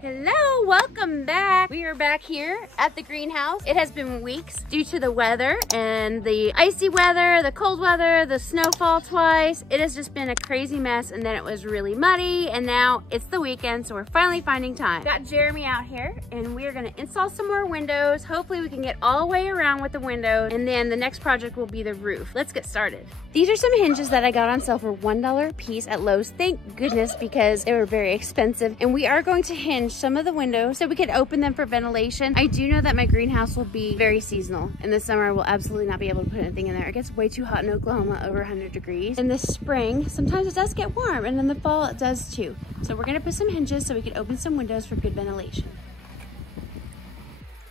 Hello, welcome back. We are back here at the greenhouse. It has been weeks due to the weather and the icy weather, the cold weather, the snowfall twice. It has just been a crazy mess, and then it was really muddy, and now it's the weekend, so we're finally finding time. Got Jeremy out here, and we are gonna install some more windows. Hopefully we can get all the way around with the windows, and then the next project will be the roof. Let's get started. These are some hinges that I got on sale for $1 a piece at Lowe's. Thank goodness, because they were very expensive, and we are going to hinge some of the windows so we can open them for ventilation. I do know that my greenhouse will be very seasonal. In the summer, I will absolutely not be able to put anything in there. It gets way too hot in Oklahoma, over 100 degrees. In the spring, sometimes it does get warm, and in the fall, it does too. So we're gonna put some hinges so we can open some windows for good ventilation.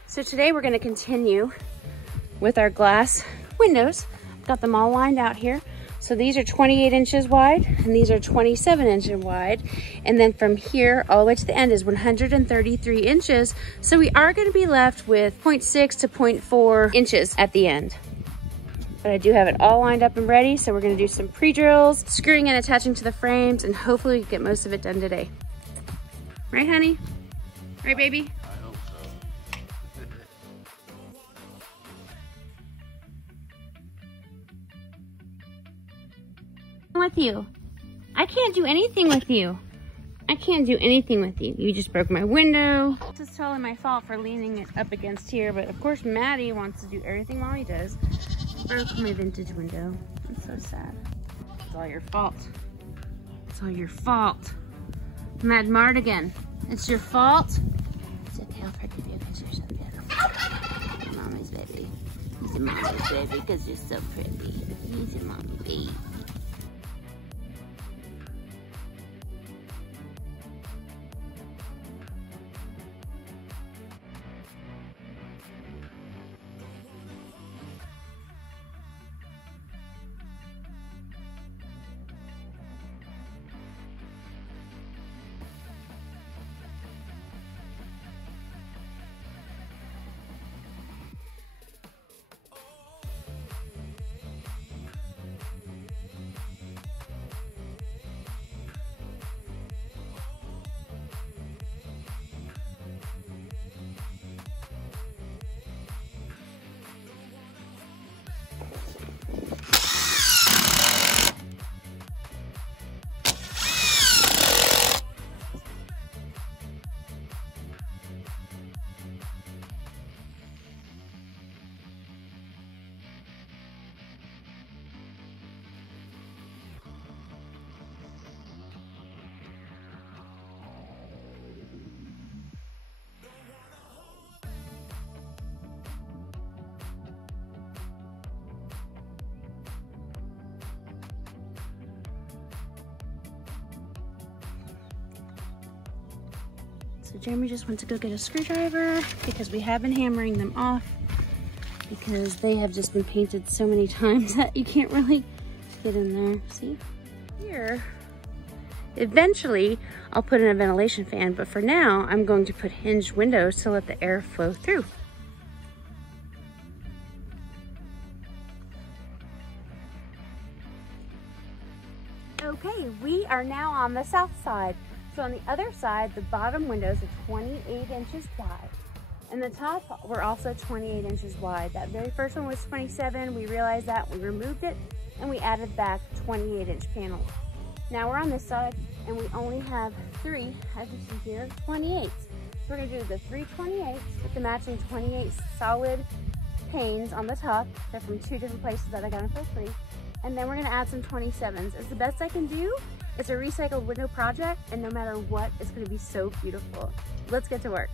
So today we're gonna continue with our glass windows. Got them all lined out here. So these are 28 inches wide, and these are 27 inches wide. And then from here all the way to the end is 133 inches. So we are gonna be left with 0.6 to 0.4 inches at the end. But I do have it all lined up and ready. So we're gonna do some pre-drills, screwing and attaching to the frames, and hopefully we get most of it done today. Right, honey? Right, baby? With you. I can't do anything with you. I can't do anything with you. You just broke my window. This is totally my fault for leaning it up against here, but of course Maddie wants to do everything Mommy does. Broke my vintage window. I'm so sad. It's all your fault. It's all your fault. Mad Mardigan. It's your fault. It's okay, I'll forgive you because you're so beautiful. You're Mommy's baby. He's a Mommy's baby because you're so pretty. He's a Mommy baby. So Jeremy just went to go get a screwdriver because we have been hammering them off because they have just been painted so many times that you can't really get in there. See? Here, eventually I'll put in a ventilation fan, but for now I'm going to put hinged windows to let the air flow through. Okay, we are now on the south side. So on the other side, the bottom windows are 28 inches wide. And the top were also 28 inches wide. That very first one was 27. We realized that, we removed it, and we added back 28-inch panels. Now we're on this side, and we only have three, as you see here, 28s. So we're gonna do the 3 28s with the matching 28 solid panes on the top. They're from 2 different places that I got them for free. And then we're gonna add some 27s. It's the best I can do. It's a recycled window project, and no matter what, it's gonna be so beautiful. Let's get to work.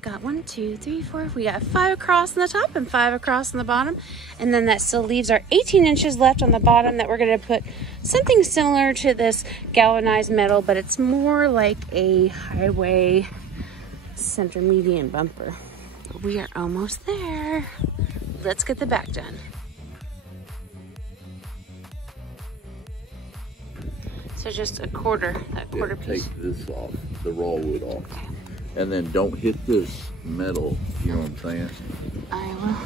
got 1, 2, 3, 4. We got 5 across on the top and 5 across on the bottom. And then that still leaves our 18 inches left on the bottom that we're gonna put something similar to this galvanized metal, but it's more like a highway center median bumper. But we are almost there. Let's get the back done. So just a quarter, that quarter piece. Take this off, the raw wood off. Okay. And then don't hit this metal, you know what I'm saying? I will.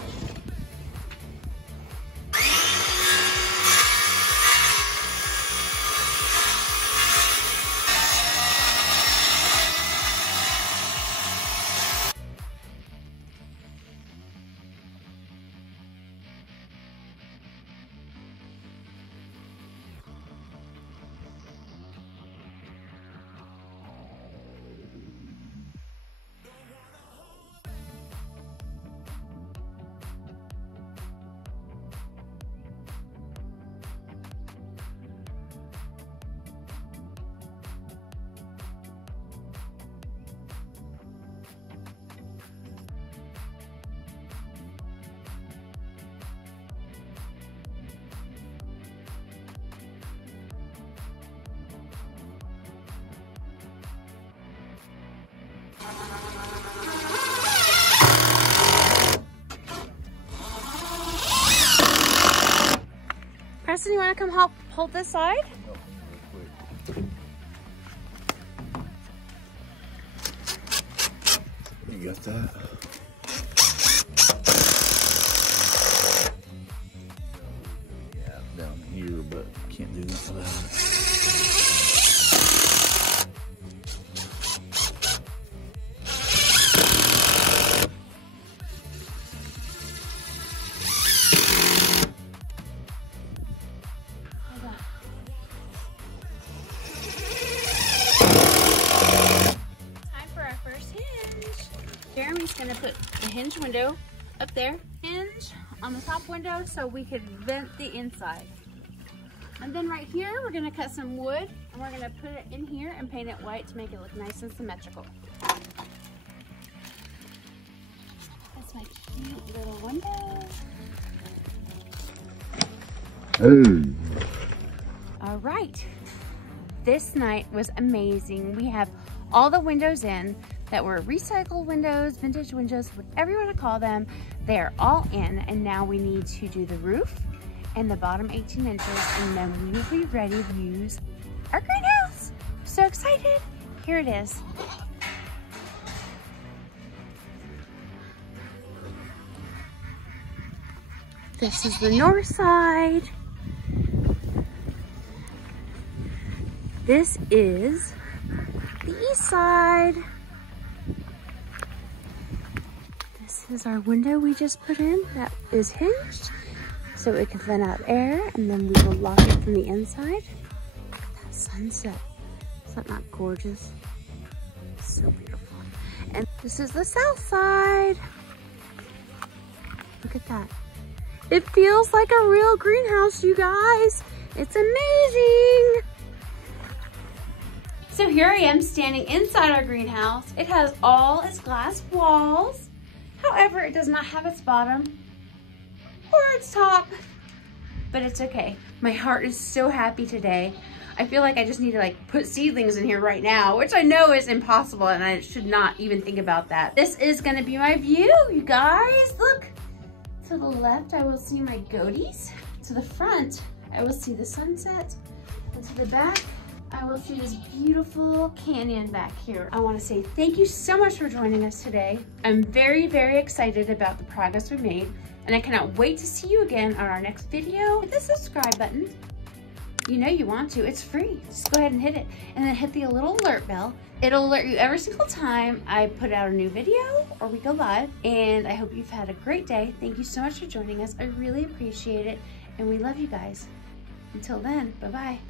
Preston, you want to come help hold this side? You got that? Yeah, down here, but can't do that for that. Jeremy's gonna put the hinge window up there, hinge on the top window so we could vent the inside. And then right here, we're gonna cut some wood and we're gonna put it in here and paint it white to make it look nice and symmetrical. That's my cute little window. Hey. All right, this night was amazing. We have all the windows in that were recycled windows, vintage windows, whatever you want to call them. They're all in, and now we need to do the roof and the bottom 18 inches, and then we will be ready to use our greenhouse. So excited. Here it is. This is the north side. This is the east side. This is our window we just put in that is hinged so it can vent out air, and then we will lock it from the inside. Look at that sunset. Is that not gorgeous? So beautiful. And this is the south side. Look at that. It feels like a real greenhouse, you guys. It's amazing. So here I am standing inside our greenhouse. It has all its glass walls. However, it does not have its bottom or its top, but it's okay. My heart is so happy today. I feel like I just need to like put seedlings in here right now, which I know is impossible and I should not even think about that. This is gonna be my view, you guys. Look, to the left, I will see my goatees. To the front, I will see the sunset. And to the back, I will see this beautiful canyon back here. I want to say thank you so much for joining us today. I'm very, very excited about the progress we made, and I cannot wait to see you again on our next video. Hit the subscribe button. You know you want to, it's free. Just go ahead and hit it, and then hit the little alert bell. It'll alert you every single time I put out a new video or we go live, and I hope you've had a great day. Thank you so much for joining us. I really appreciate it, and we love you guys. Until then, bye-bye.